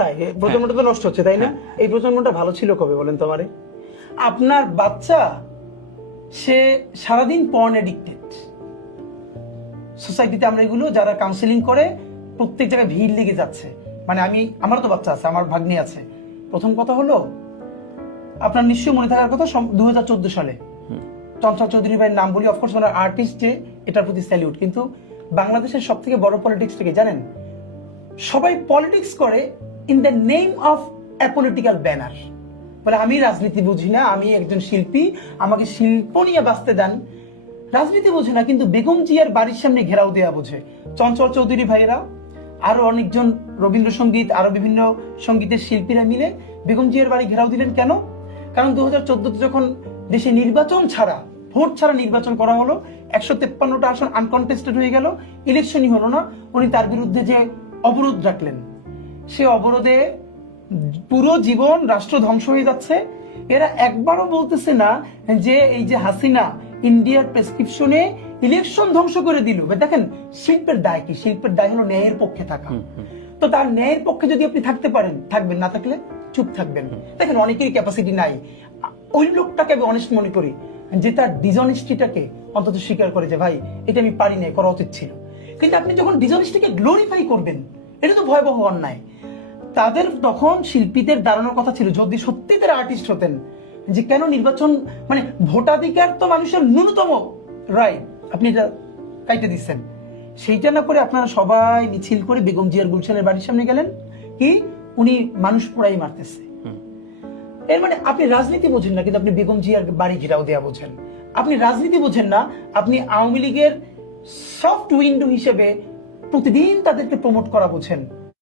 তাই প্রজন্মটা তো নষ্ট হচ্ছে তাই না? এই প্রজন্মটা ভালো ছিল কবে বলেন তো আমারে? আপনার বাচ্চা সে সারাদিন পর্ন এডিক্টেড সোসাইটিতে আমরা এগুলো যারা কাউন্সিলিং করে প্রত্যেক জায়গায় ভিড় লেগে যাচ্ছে। মানে আমি আমার তো বাচ্চা আছে আমার ভাগ্নি আছে। প্রথম কথা হলো আপনার নিশ্চয়ই মনে থাকার কথা দু হাজার চোদ্দ সালে। চঞ্চল চৌধুরী ভাইয়ের নাম বলি অফকোর্স ওনার আর্টিস্ট এটার প্রতি স্যালিউট কিন্তু বাংলাদেশের সব থেকে বড় পলিটিক্স থেকে জানেন? সবাই পলিটিক্স করে in the name of a political banner বলে, আমি রাজনীতি বুঝি না, আমি একজন শিল্পী, আমাকে শিল্প নিয়ে বাঁচতে দেন। রাজনীতি বোঝে না, কিন্তু বেগম জিয়ার বাড়ির সামনে ঘেরাও দেয়া বোঝে। চঞ্চল চৌধুরী ভাইয়েরা, আরও অনেকজন রবীন্দ্রসঙ্গীত, আরও বিভিন্ন সঙ্গীতের শিল্পীরা মিলে বেগম জিয়ার বাড়ি ঘেরাও দিলেন কেন? কারণ দু হাজার যখন দেশে নির্বাচন ছাড়া, ভোট ছাড়া নির্বাচন করা হলো, একশো তেপ্পান্নটা আসন আনকনটেস্টেড হয়ে গেল ইলেকশনই হলো না। উনি তার বিরুদ্ধে যে অবরোধ রাখলেন। সে অবরোধে পুরো জীবন রাষ্ট্র ধ্বংস হয়ে যাচ্ছে। এরা একবারও বলতেছে না যে এই যে হাসিনা ইন্ডিয়ার প্রেসক্রিপশনে ইলেকশন ধ্বংস করে দিল। দেখেন শিল্পের দায় কি? শিল্পের দায় হলো ন্যায়ের পক্ষে থাকা। তো তার ন্যায়ের পক্ষে যদি আপনি থাকতে পারেন থাকবেন না থাকলে চুপ থাকবেন। দেখেন অনেকেরই ক্যাপাসিটি নাই। ওই লোকটাকে আমি অনেস্ট মনে করি যে তার ডিজনেস্টিটাকে অন্তত স্বীকার করে যে ভাই এটা আমি পারি নাই করা উচিত ছিল। কিন্তু আপনি যখন ডিজনেস্টিকে গ্লোরিফাই করবেন এটা তো ভয়াবহ অন্যায়। তাদের তখন শিল্পীদের দাঁড়ানোর কথা ছিল। যদি সত্যি তারা আর্টিস্ট হতেন যে কেন নির্বাচন মানে ভোটাধিকার তো মানুষের ন্যূনতম রাইট আপনি এটা কাইটে দিচ্ছেন। সেইটা না করে আপনারা সবাই মিছিল করে বেগম জিয়ার গুলশানের বাড়ির সামনে গেলেন কি উনি মানুষ পোড়াই মারতেছে। এর মানে আপনি রাজনীতি বোঝেন না কিন্তু আপনি বেগম জিয়ার বাড়ি ঘেরাও দেওয়া বোঝেন। আপনি রাজনীতি বোঝেন না আপনি আওয়ামী লীগের সফট উইন্ডো হিসেবে প্রতিদিন তাদেরকে প্রমোট করা বোঝেন।